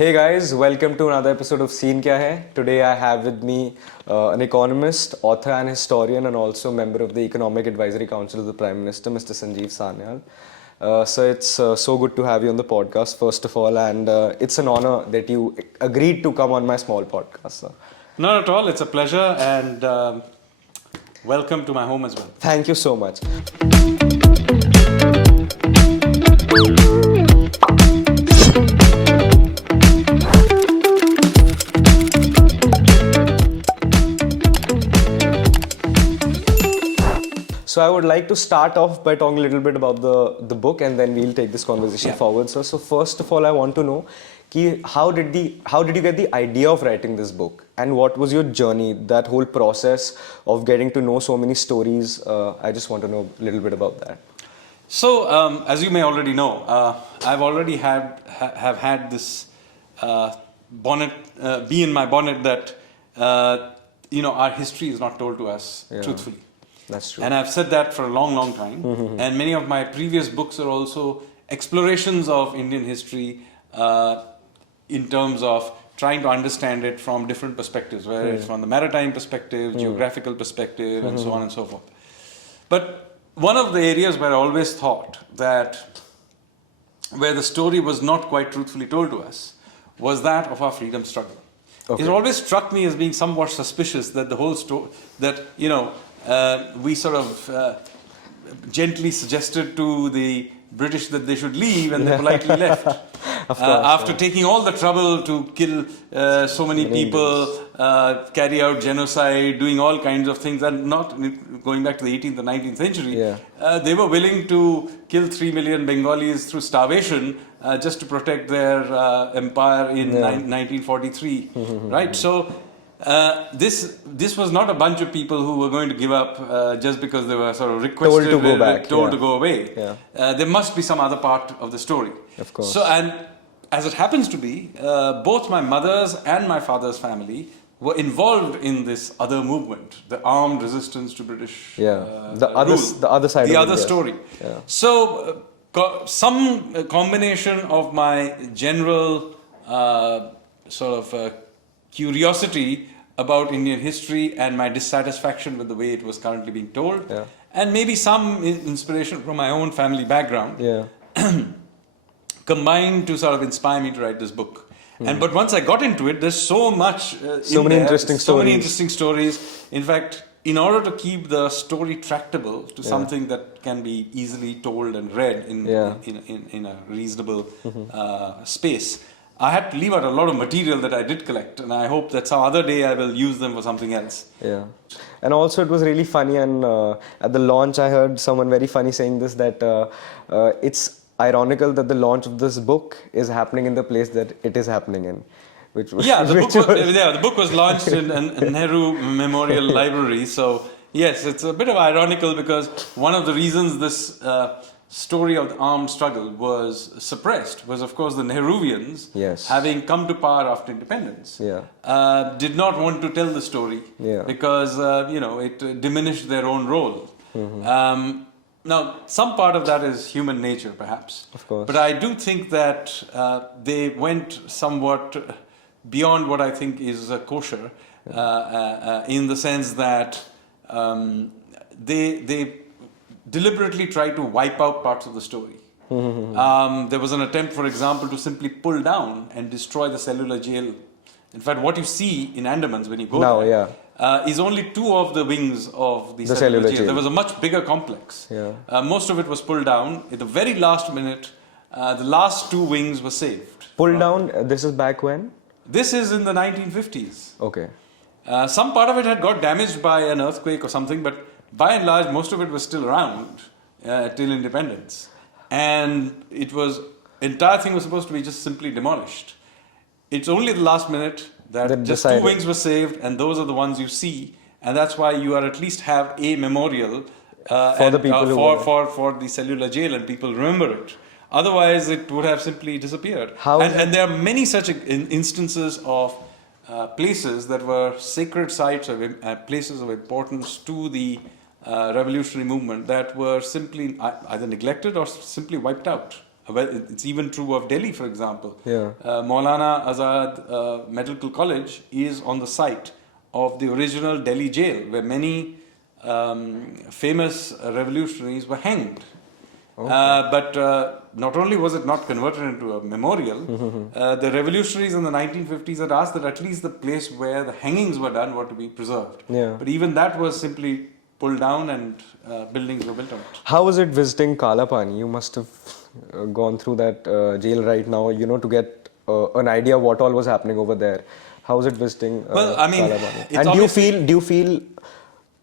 Hey guys, welcome to another episode of Scene Kya Hai. Today I have with me an economist, author and historian and also member of the Economic Advisory Council of the Prime Minister, Mr. Sanjeev Sanyal. So it's so good to have you on the podcast first of all, and it's an honor that you agreed to come on my small podcast. So. Not at all, it's a pleasure and welcome to my home as well. Thank you so much. So I would like to start off by talking a little bit about the book, and then we'll take this conversation forward. So first of all, I want to know how did you get the idea of writing this book, and what was your journey, that whole process of getting to know so many stories? I just want to know a little bit about that. So as you may already know, I've already have had this bonnet be in my bonnet that our history is not told to us truthfully. That's true. And I've said that for a long time. And many of my previous books are also explorations of Indian history in terms of trying to understand it from different perspectives, whether it's from the maritime perspective, geographical perspective, and so on and so forth. But one of the areas where I always thought that where the story was not quite truthfully told to us was that of our freedom struggle. Okay. It always struck me as being somewhat suspicious that the whole story, that, we sort of gently suggested to the British that they should leave, and they politely left. After taking all the trouble to kill so many people, carry out genocide, doing all kinds of things, and not going back to the 18th and 19th century, they were willing to kill 3 million Bengalis through starvation just to protect their empire in 1943, right? So this was not a bunch of people who were going to give up just because they were sort of requested, told to go away. There must be some other part of the story. Of course. So, and as it happens to be, both my mother's and my father's family were involved in this other movement, the armed resistance to British rule. The other side. The of other it, story. Yeah. So some combination of my general curiosity about Indian history and my dissatisfaction with the way it was currently being told, and maybe some inspiration from my own family background, combined to sort of inspire me to write this book. But once I got into it, there's so much so many interesting stories. In fact, in order to keep the story tractable to something that can be easily told and read in a reasonable space, I had to leave out a lot of material that I did collect, and I hope that some other day I will use them for something else. Yeah, and also it was really funny, and at the launch I heard someone very funny saying this, that it's ironical that the launch of this book is happening in the place that it is happening in. The book was launched in Nehru Memorial Library, so yes, it's a bit of ironical because one of the reasons this story of the armed struggle was suppressed was, of course, the Nehruvians, having come to power after independence, did not want to tell the story because it diminished their own role. Now, some part of that is human nature, perhaps. Of course. But I do think that they went somewhat beyond what I think is kosher, in the sense that they deliberately tried to wipe out parts of the story. There was an attempt, for example, to simply pull down and destroy the cellular jail. In fact, what you see in Andamans when you go there is only 2 of the wings of the cellular jail. There was a much bigger complex. Most of it was pulled down. At the very last minute, the last 2 wings were saved. Pulled down, this is back when? This is in the 1950s. Okay. Some part of it had got damaged by an earthquake or something, but by and large, most of it was still around till independence. And entire thing was supposed to be just simply demolished. It's only the last minute that just 2 wings were saved, and those are the ones you see, and that's why you are at least have a memorial for the people for the cellular jail, and people remember it. Otherwise, it would have simply disappeared. And there are many such instances of places that were sacred sites or places of importance to the revolutionary movement that were simply either neglected or simply wiped out. Well, it's even true of Delhi, for example. Yeah. Maulana Azad Medical College is on the site of the original Delhi jail, where many famous revolutionaries were hanged. But not only was it not converted into a memorial, the revolutionaries in the 1950s had asked that at least the place where the hangings were done were to be preserved. Yeah. But even that was simply pulled down and buildings were built on it. How was it visiting Kaala Paani? You must have gone through that jail right now, to get an idea what all was happening over there. How was it visiting Well, I mean, Kaala Paani? it's And do you feel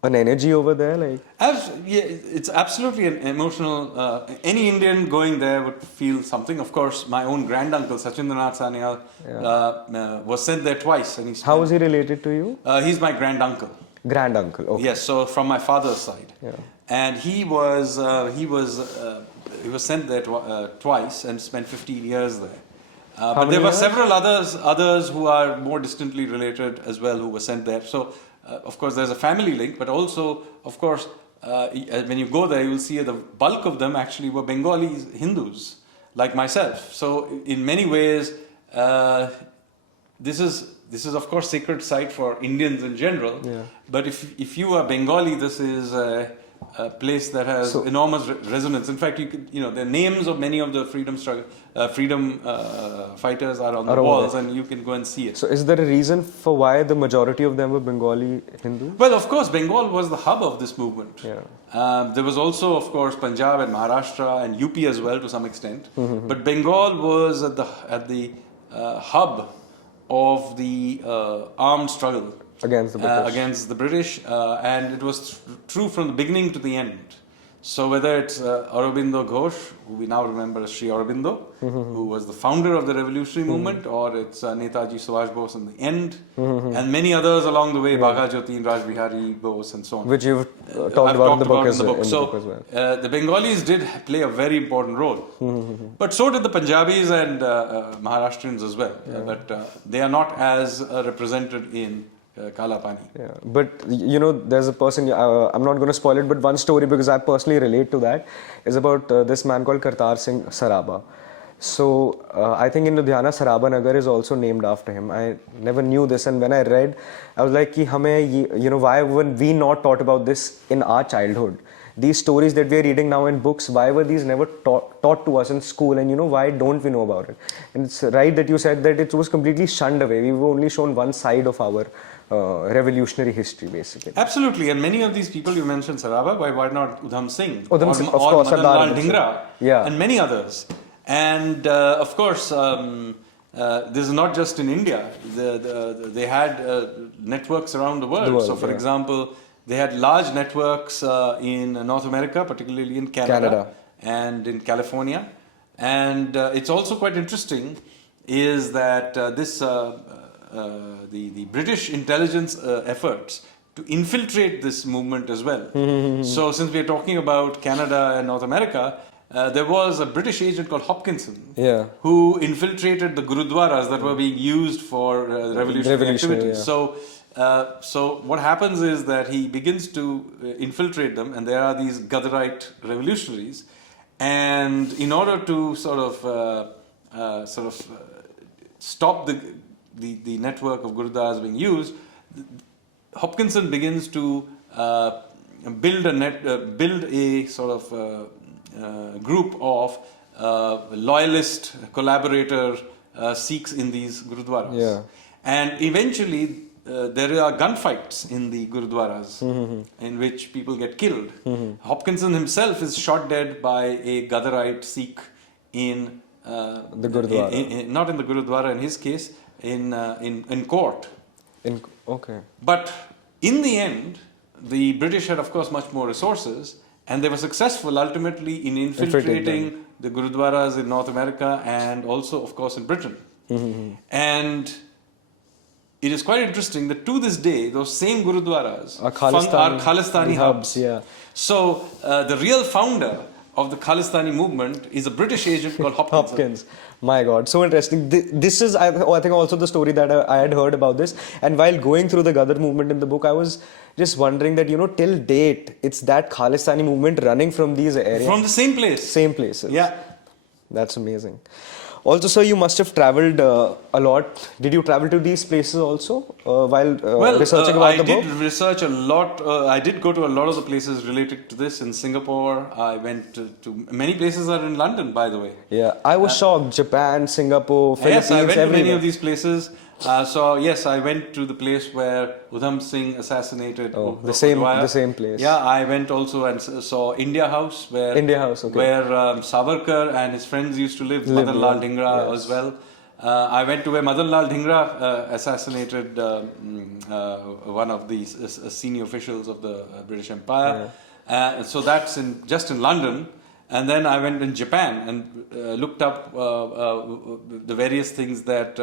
an energy over there? Like, Yeah, it's absolutely an emotional. Any Indian going there would feel something. Of course, my own granduncle Sachindranath Sanyal was sent there twice, and how was he related to you? He's my granduncle. Granduncle. Okay. Yes, so from my father's side. Yeah. And he was sent there twice and spent 15 years there. But many there were years? several others who are more distantly related as well who were sent there. So, of course, there's a family link, but also, of course, when you go there, you will see the bulk of them actually were Bengali Hindus, like myself. So, in many ways, this is of course sacred site for Indians in general. Yeah. But if you are Bengali, this is a place that has enormous resonance. In fact, the names of many of the freedom fighters are on the walls, and you can go and see it. So is there a reason for why the majority of them were Bengali Hindu? Well, of course, Bengal was the hub of this movement. Yeah. There was also, of course, Punjab and Maharashtra and UP as well to some extent. But Bengal was at the hub of the armed struggle Against the British. And it was true from the beginning to the end. So whether it's Aurobindo Ghosh, who we now remember as Shri Aurobindo, who was the founder of the revolutionary movement, or it's Netaji Subhash Bose in the end, and many others along the way, Bhaga Jyotin, Raj Bihari Bose, and so on. Which you've talked about in the book as well. So the Bengalis did play a very important role. But so did the Punjabis and Maharashtrians as well. But they are not as represented in Kaala Paani. Yeah, but there's a person, I'm not going to spoil it, but one story, because I personally relate to that, is about this man called Kartar Singh Saraba. So I think in Ludhiana, Saraba Nagar is also named after him. I never knew this, and when I read, I was like, why were we not taught about this in our childhood? These stories that we are reading now in books, why were these never taught to us in school, and why don't we know about it? And it's right that you said that it was completely shunned away. We were only shown one side of our revolutionary history, basically. Absolutely, and many of these people you mentioned, Saraba, why not Udham Singh, or Madan Lal Dhingra, and many others. And of course, this is not just in India. They had networks around the world. So, for example, they had large networks in North America, particularly in Canada. And in California. And it's also quite interesting is that the British intelligence efforts to infiltrate this movement as well. So since we are talking about Canada and North America, there was a British agent called Hopkinson who infiltrated the gurudwaras that were being used for revolutionary activities. So what happens is that he begins to infiltrate them, and there are these Gadharite revolutionaries, and in order to sort of stop the network of gurudwaras being used, Hopkinson begins to build a sort of group of loyalist collaborator Sikhs in these gurudwaras, and eventually there are gunfights in the gurudwaras in which people get killed. Hopkinson himself is shot dead by a Gadharite Sikh in the Gurudwara. Not in the Gurudwara in his case, in court. But in the end, the British had, of course, much more resources, and they were successful ultimately in infiltrating the Gurudwaras in North America and also, of course, in Britain. And it is quite interesting that to this day, those same Gurudwaras are Khalistani hubs. So the real founder of the Khalistani movement is a British agent called Hopkins. My God, so interesting. This is, I think, also the story that I had heard about this. And while going through the Gadhar movement in the book, I was just wondering that, till date, it's that Khalistani movement running from these areas. From the same place. Same places. Yeah. That's amazing. Also, sir, you must have traveled a lot. Did you travel to these places also while researching about the book? I did research a lot. I did go to a lot of the places related to this in Singapore. I went to many places are in London, by the way. Yeah, I was shocked. Japan, Singapore, Philippines, Yes, I went to everywhere. many of these places. So yes, I went to the place where Udham Singh assassinated. The same place. Yeah, I went also and saw India House, where where Savarkar and his friends used to live. Madan Lal Dhingra as well. I went to where Madan Lal Dhingra assassinated one of the senior officials of the British Empire. So that's just in London. And then I went in Japan and looked up the various things that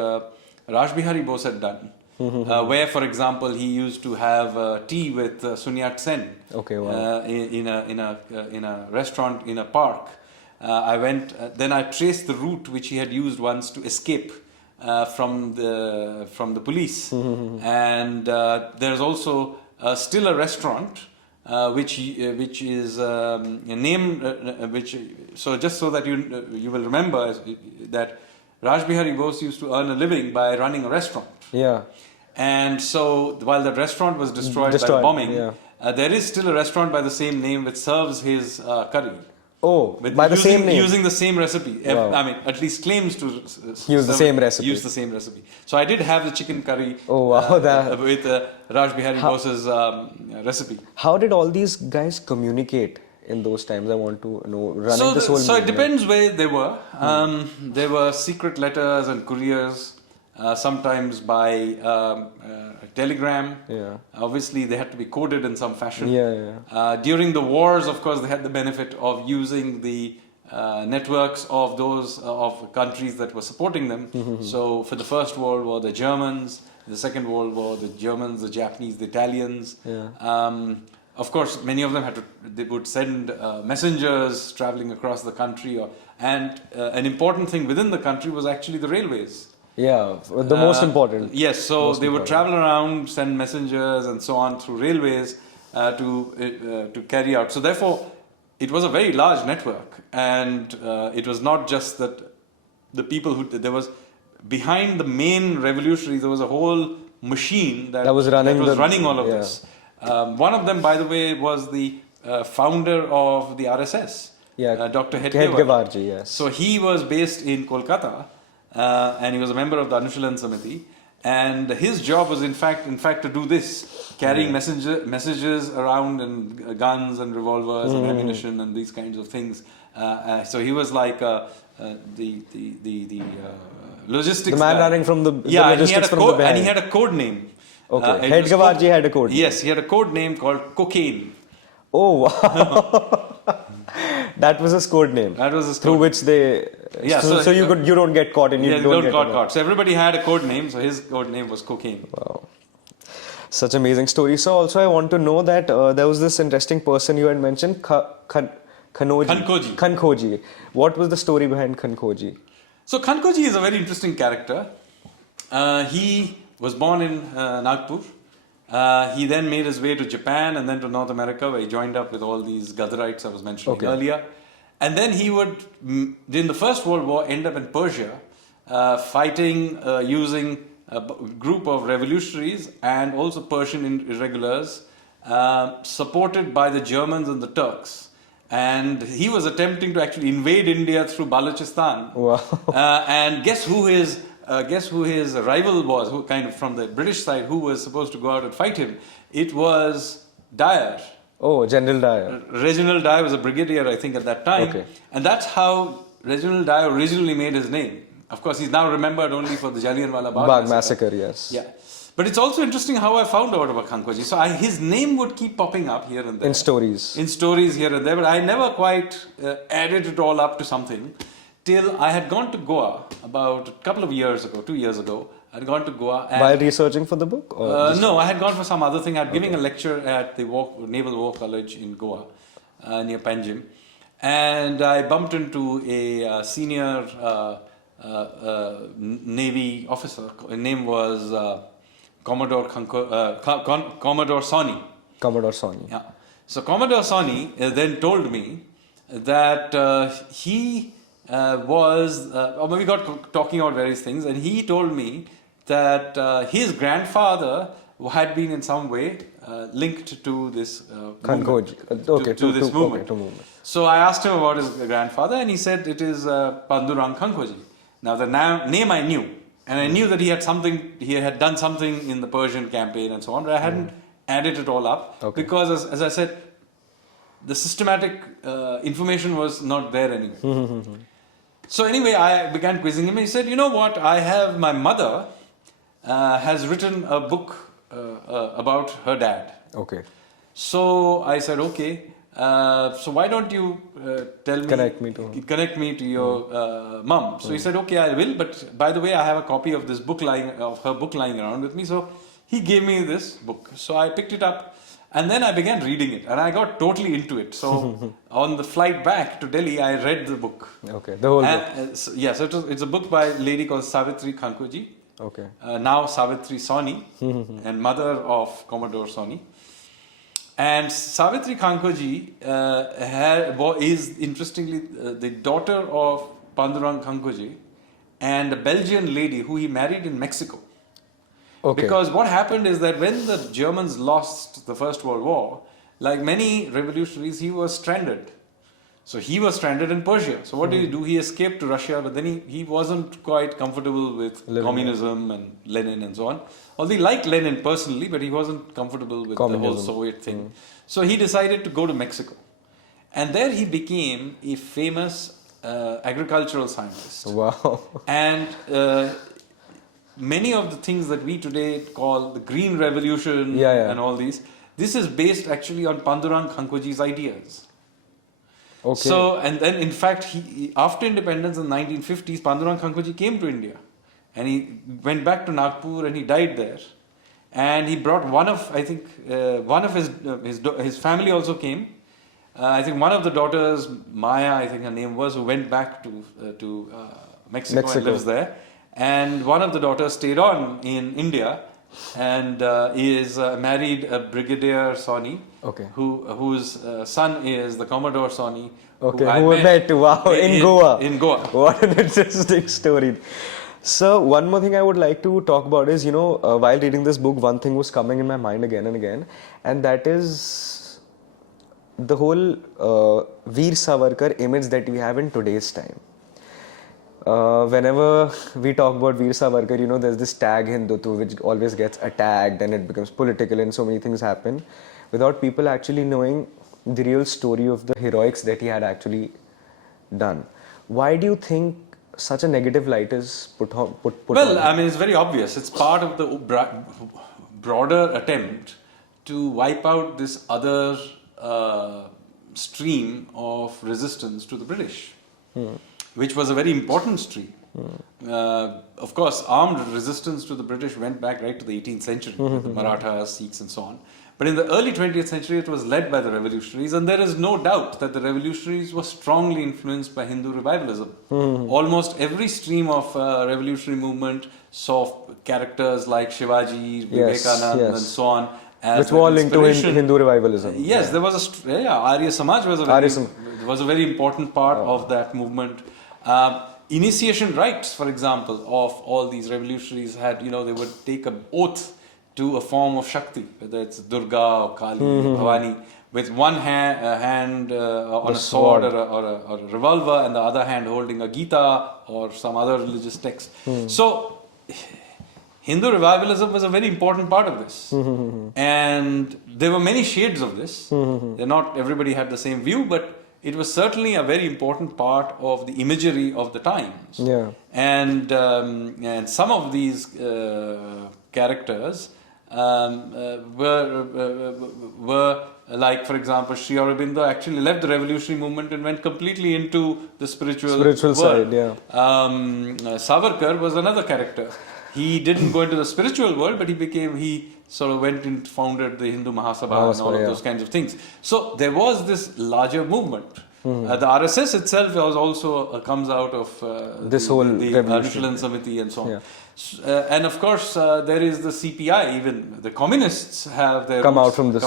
Raj Bihari Bose had done. Where, for example, he used to have tea with Sun Yat-sen in a restaurant in a park. I went. Then I traced the route which he had used once to escape from the police. And there's also still a restaurant which is named so just so that you will remember that Raj Bihari Bose used to earn a living by running a restaurant. Yeah. And so while the restaurant was destroyed by the bombing, there is still a restaurant by the same name which serves his curry. Oh, by the same name? Using the same recipe. Wow. I mean, at least claims to use the same recipe. Use the same recipe. So I did have the chicken curry with Raj Bihari Bose's recipe. How did all these guys communicate in those times? I want to know. So it depends where they were. There were secret letters and couriers. Sometimes by telegram. Yeah. Obviously, they had to be coded in some fashion. During the wars, of course, they had the benefit of using the networks of those of countries that were supporting them. So, for the First World War, the Germans. The Second World War, the Germans, the Japanese, the Italians. Of course, many of them they would send messengers traveling across the country. And an important thing within the country was actually the railways. Yeah, the most important. Yes, so they would travel around, send messengers and so on through railways to carry out. So therefore, it was a very large network, and it was not just that the people there was behind the main revolutionaries, there was a whole machine that was running all of this. One of them, by the way, was the founder of the RSS, Dr. Hedgewarji. Yes. So he was based in Kolkata. And he was a member of the Anushilan Samiti, and his job was in fact to do this, carrying messages around and guns and revolvers and ammunition and these kinds of things. So he was like the logistics. The man running from the logistics from the back. And he had a code name. Okay, Hedgewarji had a code name. Yes, he had a code name called Cocaine. Oh wow. That was his code name. That was his code. Through which they. So you don't get caught and you don't get caught. So everybody had a code name. So his code name was Cocaine. Wow, such amazing story. So also I want to know that there was this interesting person you had mentioned, Khankhoji. What was the story behind Khankhoji? So Khankhoji is a very interesting character. He was born in Nagpur. He then made his way to Japan and then to North America, where he joined up with all these Gadharites I was mentioning earlier. And then he would, in the First World War, end up in Persia, fighting using a group of revolutionaries and also Persian irregulars, supported by the Germans and the Turks. And he was attempting to actually invade India through Balochistan. Wow. And guess who his rival was, who kind of from the British side, who was supposed to go out and fight him? It was Dyer. Oh, General Dyer. Reginald Dyer was a brigadier, I think, at that time. Okay. And that's how Reginald Dyer originally made his name. Of course, he's now remembered only for the Jallianwala Bagh massacre, yes. Yeah. But it's also interesting how I found out about Khankhoji. So his name would keep popping up here and there. In stories. In stories here and there. But I never quite added it all up to something. Till I had gone to Goa about a couple of years ago, 2 years ago. I had gone to Goa. And while researching for the book? No, I had gone for some other thing. I had giving a lecture at the Naval War College in Goa, near Panjim. And I bumped into a senior Navy officer. His name was Commodore Sony. Commodore Sony. Yeah. So Commodore Sony then told me that he we got talking about various things, and he told me that his grandfather had been in some way linked to this Khankhoji. movement, to this movement. Okay, to movement. So I asked him about his grandfather, and he said it is Pandurang Khankhoji. Now the name I knew, and I knew that he had done something in the Persian campaign and so on, but I hadn't added it all up because, as I said, the systematic information was not there anyway. So anyway, I began quizzing him, and he said, "You know what? My mother has written a book about her dad." Okay. So I said, "Okay. So why don't you Connect me to your mum?" So he said, "Okay, I will. But by the way, I have a copy of her book lying around with me." So he gave me this book. So I picked it up. And then I began reading it, and I got totally into it. So on the flight back to Delhi, I read the book. Okay, the whole book. So it's a book by a lady called Savitri Khankhoji. Okay. Now Savitri Soni, and mother of Commodore Soni. And Savitri Khankhoji is interestingly the daughter of Pandurang Khankhoji and a Belgian lady who he married in Mexico. Okay. Because what happened is that when the Germans lost the First World War, like many revolutionaries, he was stranded. So he was stranded in Persia. So what did he do? He escaped to Russia, but then he wasn't quite comfortable with communism and Lenin and so on. Although he liked Lenin personally, but he wasn't comfortable with the whole Soviet thing. So he decided to go to Mexico. And there he became a famous agricultural scientist. Wow. And many of the things that we today call the Green Revolution and all these, this is based actually on Pandurang Khankhoji's ideas. Okay. So, and then in fact, after independence in the 1950s, Pandurang Khankhoji came to India, and he went back to Nagpur and he died there. And he brought his family also came. I think one of the daughters, Maya, I think her name was, who went back to Mexico and lives there. And one of the daughters stayed on in India and is married a Brigadier Soni, whose son is the Commodore Soni. Okay, who I met in Goa. In Goa. What an interesting story. So one more thing I would like to talk about is, while reading this book, one thing was coming in my mind again and again, and that is the whole Veer Savarkar image that we have in today's time. Whenever we talk about Veer Savarkar, there's this tag Hindutva which always gets attacked and it becomes political and so many things happen without people actually knowing the real story of the heroics that he had actually done. Why do you think such a negative light is put on? I mean, it's very obvious. It's part of the broader attempt to wipe out this other stream of resistance to the British. Which was a very important stream. Of course, armed resistance to the British went back right to the 18th century, with the Marathas, Sikhs and so on. But in the early 20th century, it was led by the revolutionaries, and there is no doubt that the revolutionaries were strongly influenced by Hindu revivalism. Almost every stream of revolutionary movement saw characters like Shivaji, Vivekananda and so on. Which were all linked to Hindu revivalism. Yes, there was Arya Samaj was a very important part of that movement. Initiation rites, for example, of all these revolutionaries had, they would take an oath to a form of Shakti, whether it's Durga or Kali or Bhavani, with one hand on a sword or a revolver and the other hand holding a Gita or some other religious text. So, Hindu revivalism was a very important part of this. And there were many shades of this. Not everybody had the same view, but it was certainly a very important part of the imagery of the times. Yeah. And some of these characters were like, for example, Shri Aurobindo actually left the revolutionary movement and went completely into the spiritual world. Side, yeah. Savarkar was another character. He didn't go into the spiritual world, but he sort of went and founded the Hindu Mahasabha and all of those kinds of things. So there was this larger movement. The RSS itself was also comes out of this whole the Anushlan Samiti and so on. Yeah. And of course, there is the CPI, even the communists have their come out from this.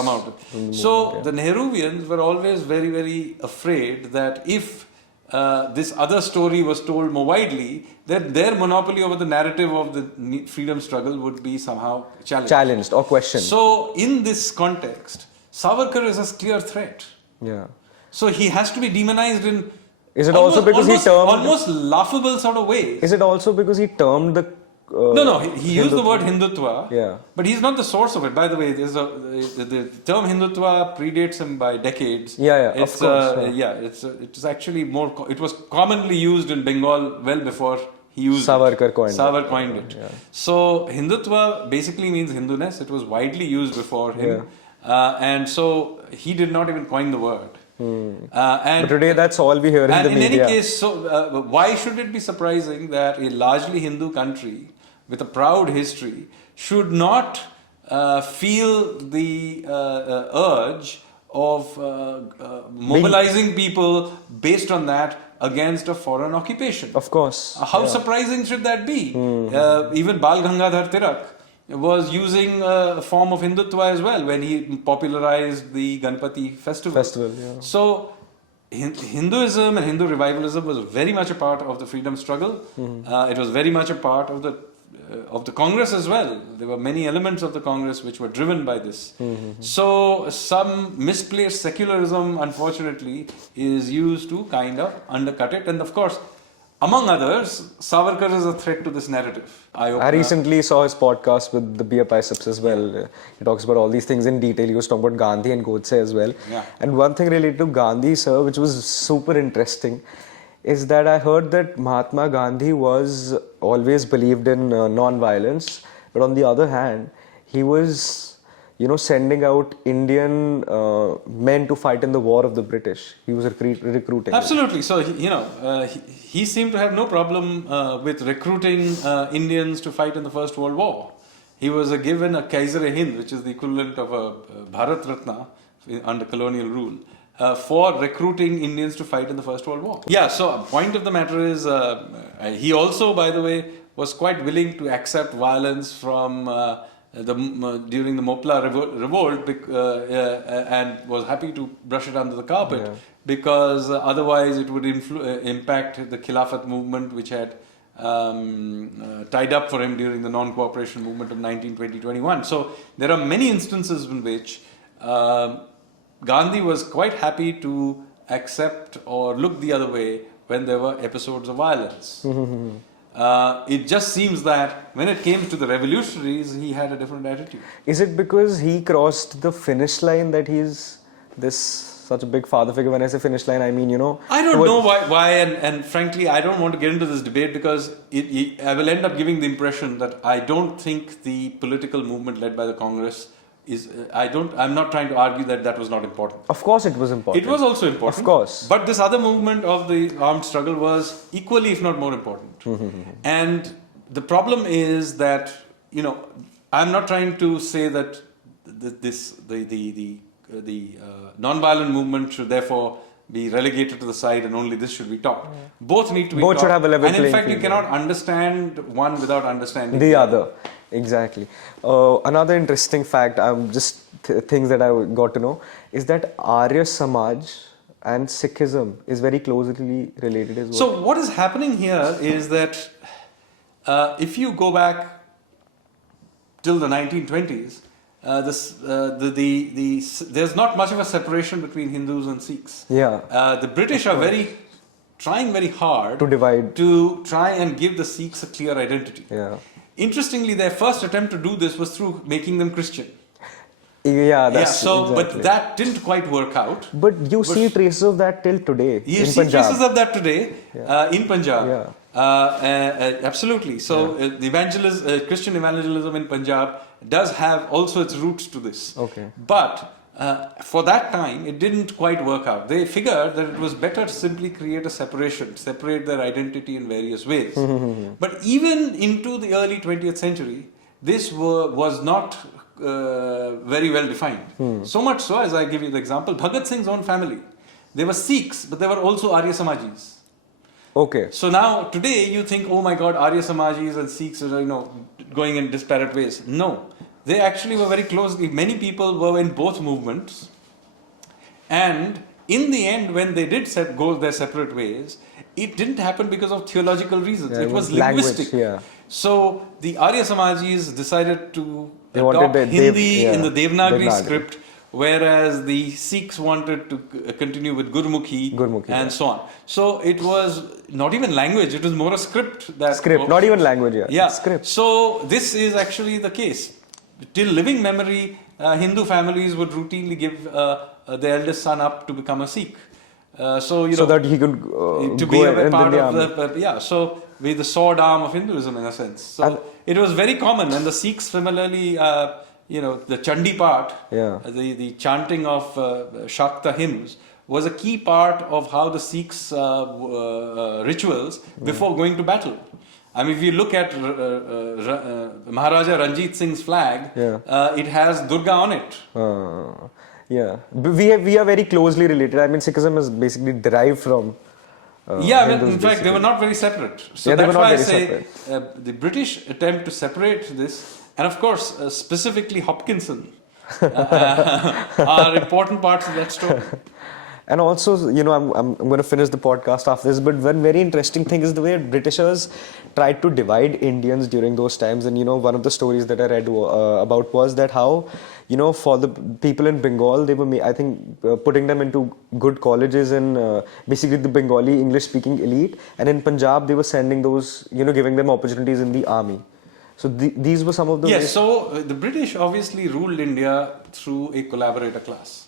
So the Nehruvians were always very, very afraid that if this other story was told more widely, that their monopoly over the narrative of the freedom struggle would be somehow Challenged or questioned. So, in this context, Savarkar is a clear threat. Yeah. So he has to be demonized in Is it also because he termed... almost laughable sort of ways. Is it also because he termed the... No, he used the word Hindutva, Yeah. but he's not the source of it. By the way, the term Hindutva predates him by decades. Yeah, It's, of course. it's actually more. It was commonly used in Bengal well before he used Savarkar it. coined it. Savarkar coined it. Yeah. So Hindutva basically means Hinduness. It was widely used before him, and so he did not even coin the word. But today that's all we hear in the media. And in any case, so why should it be surprising that a largely Hindu country with a proud history should not feel the urge of mobilizing people based on that against a foreign occupation? Of course. How surprising should that be? Even Bal Gangadhar Tirak was using a form of Hindutva as well when he popularized the Ganpati festival. So Hinduism and Hindu revivalism was very much a part of the freedom struggle. It was very much a part of the Congress as well. There were many elements of the Congress which were driven by this. So some misplaced secularism, unfortunately, is used to kind of undercut it. And of course, among others, Savarkar is a threat to this narrative. I recently saw his podcast with the beer biceps as well. He talks about all these things in detail. He was talking about Gandhi and Godse as well. Yeah. And one thing related to Gandhi, sir, which was super interesting, is that I heard that Mahatma Gandhi was always believed in non-violence, but on the other hand, he was, sending out Indian men to fight in the war of the British. He was recruiting. Absolutely. So, he seemed to have no problem with recruiting Indians to fight in the First World War. He was given a Kaiser-e-Hind, which is the equivalent of a Bharat Ratna under colonial rule, for recruiting Indians to fight in the First World War. Yeah, so a point of the matter is, he also, by the way, was quite willing to accept violence from during the Mopla revolt and was happy to brush it under the carpet because otherwise it would impact the Khilafat movement which had tied up for him during the non-cooperation movement of 1920-21. So there are many instances in which Gandhi was quite happy to accept or look the other way when there were episodes of violence. It just seems that when it came to the revolutionaries, he had a different attitude. Is it because he crossed the finish line that he's such a big father figure? When I say finish line, I mean, I don't know why and frankly, I don't want to get into this debate because I will end up giving the impression that I don't think the political movement led by the Congress I'm not trying to argue that was not important. Of course it was important. It was also important. Of course. But this other movement of the armed struggle was equally, if not more important. And the problem is that, I'm not trying to say that the non-violent movement should therefore be relegated to the side and only this should be taught. Both need to be taught. Both should have a level playing field. And in fact, you cannot understand one without understanding the other. Exactly. Another interesting fact, things that I got to know, is that Arya Samaj and Sikhism is very closely related as well. So what is happening here is that if you go back till the 1920s, there's not much of a separation between Hindus and Sikhs. The British are trying very hard to try and give the Sikhs a clear identity. Interestingly, their first attempt to do this was through making them Christian. Exactly. But that didn't quite work out. But you see traces of that till today. You see traces of that today in Punjab. Absolutely. So the Christian evangelism in Punjab does have also its roots to this. But for that time, it didn't quite work out. They figured that it was better to simply create a separate their identity in various ways. But even into the early 20th century, this was not very well defined. So much so, as I give you the example, Bhagat Singh's own family, they were Sikhs, but they were also Arya Samajis. So now, today, you think, oh my God, Arya Samajis and Sikhs are, going in disparate ways. No. They actually were very close. Many people were in both movements. And in the end, when they did go their separate ways, it didn't happen because of theological reasons. Yeah, it was language, linguistic. yeah. So the Arya Samajis decided to They wanted adopt the Hindi in the Devanagari. Devanagari script, whereas the Sikhs wanted to continue with Gurmukhi, and so on. So it was not even language; it was more a script. Not even language. Yeah, script. So this is actually the case. Till living memory, Hindu families would routinely give the eldest son up to become a Sikh. So that he could to be a part of the so be the sword arm of Hinduism in a sense. So it was very common, and the Sikhs similarly, the Chandi part, the chanting of Shakta hymns was a key part of how the Sikhs rituals before going to battle. I mean, if you look at Maharaja Ranjit Singh's flag, it has Durga on it. We are very closely related. I mean, Sikhism is basically derived from. In fact, they were not very separate. So that's why I say the British attempt to separate this, and of course, specifically Hopkinson, are important parts of that story. And also, I'm going to finish the podcast after this, but one very interesting thing is the way Britishers tried to divide Indians during those times. And, one of the stories that I read about was that how, for the people in Bengal, they were, putting them into good colleges in basically the Bengali English-speaking elite. And in Punjab, they were sending those, giving them opportunities in the army. So these were some of the ways. Yes, so the British obviously ruled India through a collaborator class.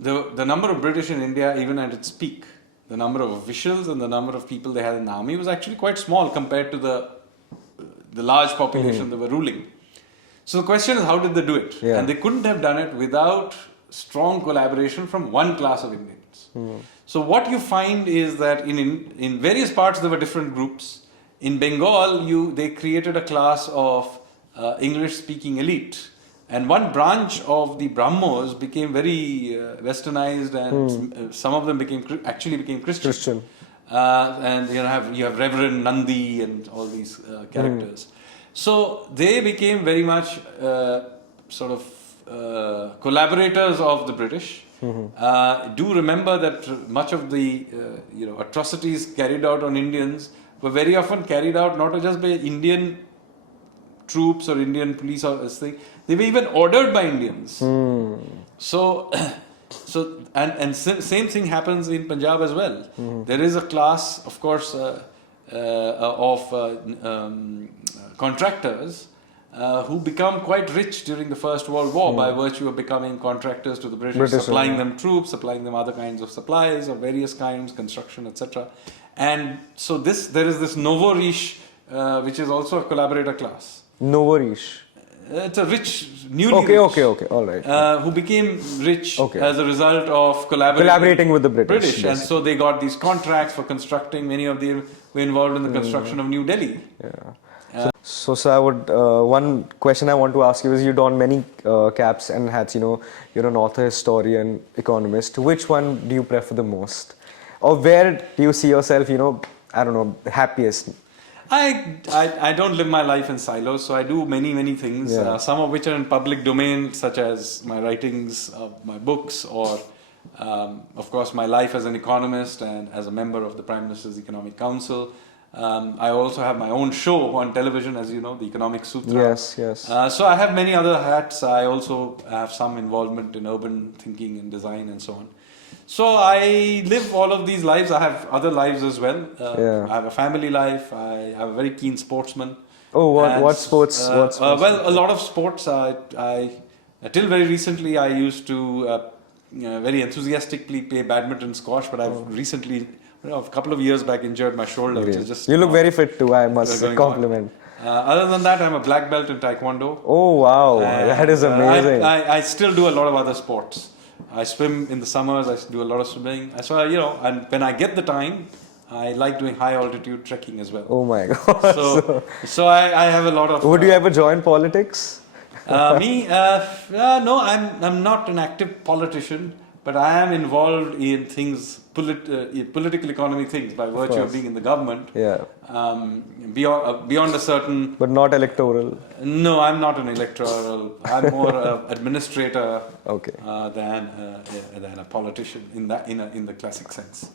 The number of British in India, even at its peak, the number of officials and the number of people they had in the army was actually quite small compared to the large population they were ruling. So the question is, how did they do it? Yeah. And they couldn't have done it without strong collaboration from one class of Indians. So what you find is that in various parts there were different groups. In Bengal, they created a class of English-speaking elite. And one branch of the Brahmos became very westernized, and some of them actually became Christian. And you have Reverend Nandi and all these characters. So they became very much collaborators of the British. Do remember that much of the atrocities carried out on Indians were very often carried out not just by Indian troops or Indian police or this thing. They were even ordered by Indians. So same thing happens in Punjab as well. There is a class, of course, of contractors who become quite rich during the First World War by virtue of becoming contractors to the British, supplying them troops, supplying them other kinds of supplies of various kinds, construction, etc. And so there is this Novo Riche, which is also a collaborator class. Novo Riche. It's a rich, newly rich. Okay, all right. Who became rich as a result of collaborating with the British. And so they got these contracts for constructing. Many of them were involved in the construction of New Delhi. So I would one question I want to ask you is, you don many caps and hats. You're an author, historian, economist. Which one do you prefer the most, or where do you see yourself? I don't know, happiest. I don't live my life in silos, so I do many things, some of which are in public domain, such as my writings, my books, or of course my life as an economist and as a member of the Prime Minister's Economic Council. I also have my own show on television, as you know, the Economic Sutra. Yes. So I have many other hats. I also have some involvement in urban thinking and design and so on. So I live all of these lives. I have other lives as well. I have a family life. I am a very keen sportsman. Oh, what sports? Well, a lot of sports. Till very recently, I used to very enthusiastically play badminton, squash, but I've recently, a couple of years back, injured my shoulder, which is just. You look very fit too. I must compliment. Other than that, I'm a black belt in Taekwondo. Oh wow, that is amazing. I still do a lot of other sports. I swim in the summers. I do a lot of swimming. So and when I get the time, I like doing high altitude trekking as well. Oh my god! So I have a lot of. Would you ever join politics? No, I'm not an active politician, but I am involved in things, political economy things by virtue of being in the government. Yeah. Beyond a certain. But not electoral. No, I'm not an electoral. I'm more administrator Okay. than a politician in the classic sense.